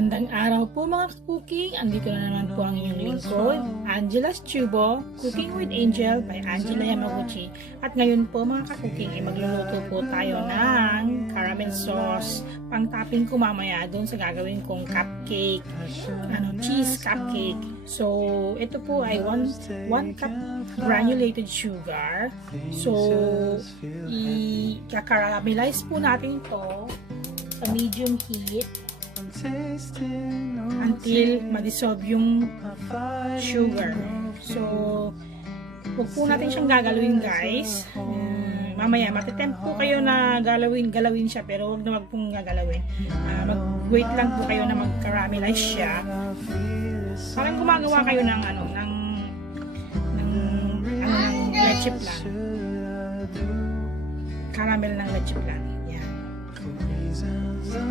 Magandang araw po mga ka-cooking. Andito na naman po ang inyong lingkod, Angela's Tubo, Cooking with Angel by Angela Yamaguchi. At ngayon po mga ka-cooking, magluluto po tayo ng caramel sauce. Pang-topping ko mamaya doon sa gagawin kong cupcake, cheese cupcake. So, ito po ay 1 cup granulated sugar. So, i-caramelize po natin ito sa medium heat until ma-dissolve yung sugar. So, huwag po natin siyang gagalawin guys. Mamaya, matitempt po kayo na galawin siya, pero huwag na wag pong gagalawin. Mag-wait lang po kayo na mag-caramelize siya. Parang gumagawa kayo ng leche plan. Caramel ng leche plan.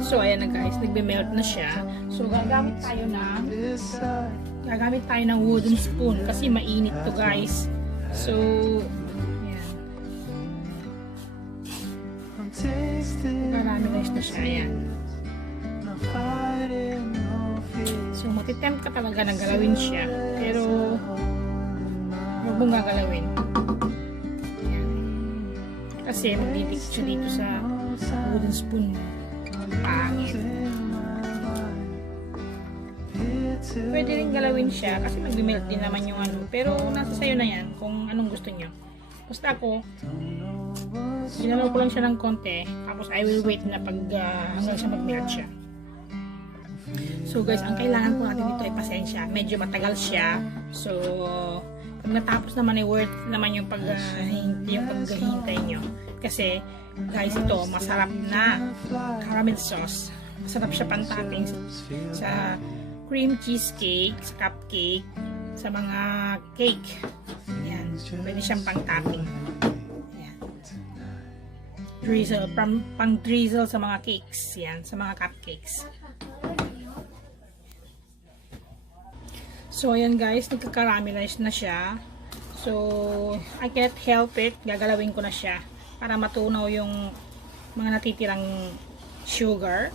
So, ayan na guys, nagbe-melt na siya. So, gagamit tayo ng wooden spoon kasi mainit to guys. So, ayan. Caramelize na siya, ayan. So, matitempt ka talaga na galawin siya. Pero, huwag mong gagalawin. Ayan. Kasi, magdidikit siya dito sa wooden spoon mo. Pangit. Pwede rin galawin siya kasi magbi-melt din naman yung pero nasa sayo na yan kung anong gusto nyo. Basta ako ginalaw ko lang siya ng konti, tapos I will wait na hanggang siya mag-melt siya. So guys, ang kailangan po natin dito ay pasensya, medyo matagal siya. So pag natapos naman ay worth naman yung paghihintay nyo. Kasi guys, ito masarap na caramel sauce. Masarap siya pang-topping sa cream cheesecake, sa cupcake, sa mga cake. Ayan. Pwede siyang pang-topping. Ayan. Drizzle, pang-drizzle sa mga cakes. Ayan, sa mga cupcakes. So, ayan guys, nagka-caramelize na siya. So, I can't help it. Gagalawin ko na siya para matunaw yung mga natitirang sugar,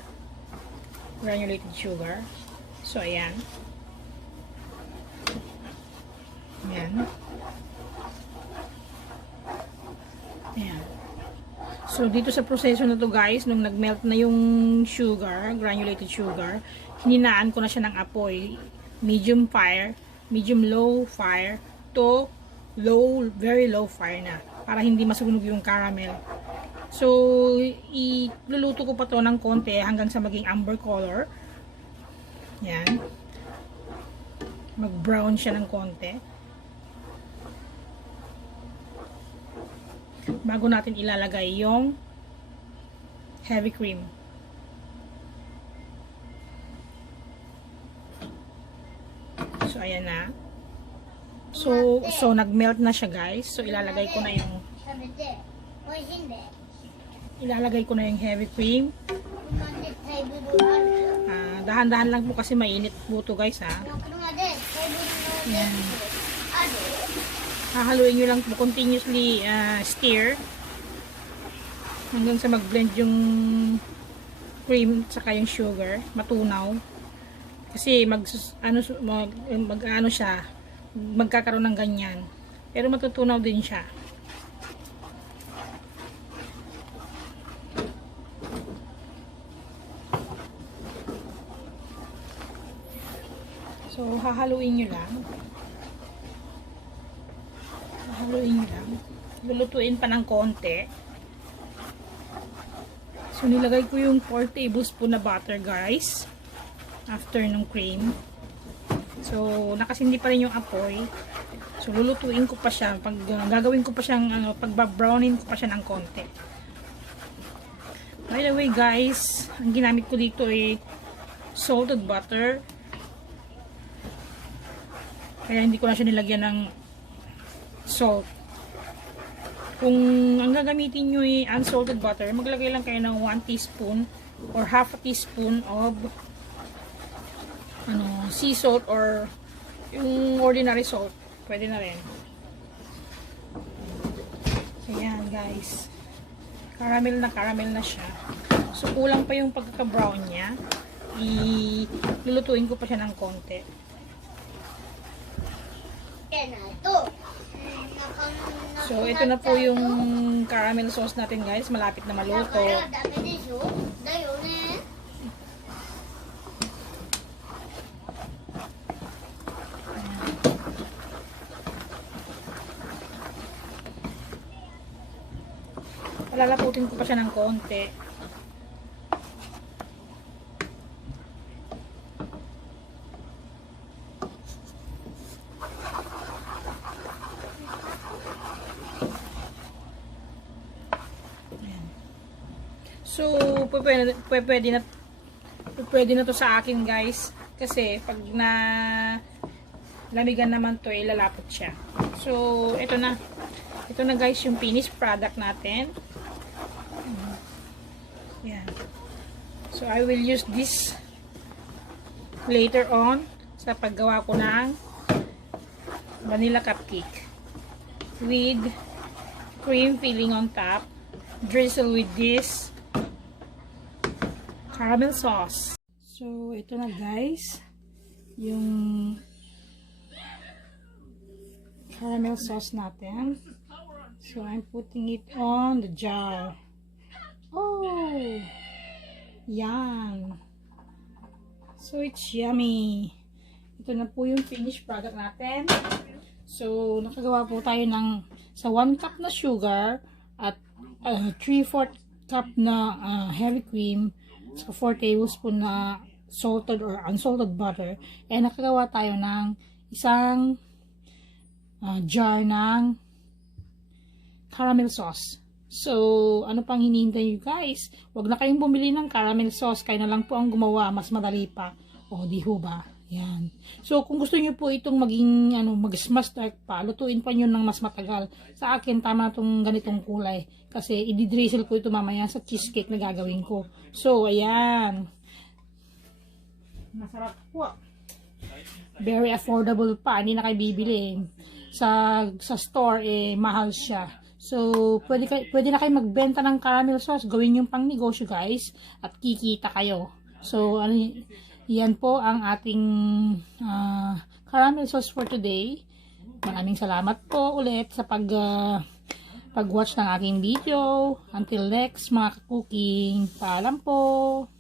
granulated sugar. So, ayan. Ayan. Ayan. So, dito sa proseso na to guys, nung nag-melt na yung sugar, granulated sugar, hininaan ko na siya ng apoy. Medium fire, medium low fire, to low, very low fire na. Para hindi masunog yung caramel. So, iluluto ko pa to ng konti hanggang sa maging amber color. Yan. Mag-brown siya ng konti. Bago natin ilalagay yung heavy cream. So, ayan na. So nag-melt na siya guys. So, ilalagay ko na yung heavy cream. Dahan-dahan lang po kasi mainit po ito guys ha. Yan. Hahaluin nyo lang po continuously stir hanggang sa mag-blend yung cream saka yung sugar, matunaw. Kasi magkakaroon ng ganyan. Pero matutunaw din siya. So, hahaluin nyo lang. Lulutuin pa ng konti. So, nilagay ko yung 4 tablespoon na butter guys. After nung cream. So, nakasindi pa rin yung apoy. So, lulutuin ko pa siya. Gagawin ko pa siyang, pagbabrownin ko pa siya ng konti. By the way guys, ang ginamit ko dito ay salted butter. Kaya hindi ko na siya nilagyan ng salt. Kung ang gagamitin nyo ay unsalted butter, maglagay lang kayo ng 1 teaspoon or half a teaspoon of sea salt or yung ordinary salt. Pwede na rin. Ayan guys. Caramel na siya. So, kulang pa yung pagkaka-brown niya. lulutuin ko pa siya ng konti. So, ito na po yung caramel sauce natin guys. Malapit na maluto. Palalaputin ko pa siya ng konti. So, pwede na to sa akin guys. Kasi, pag na lamigan naman to, ilalapot siya. So, ito na. Ito na guys yung finished product natin. Yan. So, I will use this later on sa paggawa ko ng vanilla cupcake with cream filling on top. Drizzle with this caramel sauce. So, ito na guys yung caramel sauce natin. So, I'm putting it on the jar. Oh! Yan. So, it's yummy. Ito na po yung finished product natin. So, nakagawa po tayo ng sa 1 cup na sugar at 3/4 cup na heavy cream sa 4 tablespoon na salted or unsalted butter. And nakagawa tayo ng isang jar ng caramel sauce. So, ano pang hinihintay nyo guys? Huwag na kayong bumili ng caramel sauce. Kayo na lang po ang gumawa. Mas madali pa. O, di ho ba? Yan. So, kung gusto nyo po itong maging, mag-smash dark pa, lutuin pa nyo ng mas matagal. Sa akin, tama na itong ganitong kulay. Kasi, i-drizzle ko ito mamaya sa cheesecake na gagawin ko. So, ayan. Masarap po. Very affordable pa. Hindi na kayo bibili. Sa store, mahal siya. So, pwede na kayo magbenta ng caramel sauce. Gawin yung pang negosyo, guys. At kikita kayo. So, yan po ang ating caramel sauce for today. Maraming salamat po ulit sa pag-watch ng aking video. Until next, mga ka-cooking. Paalam po!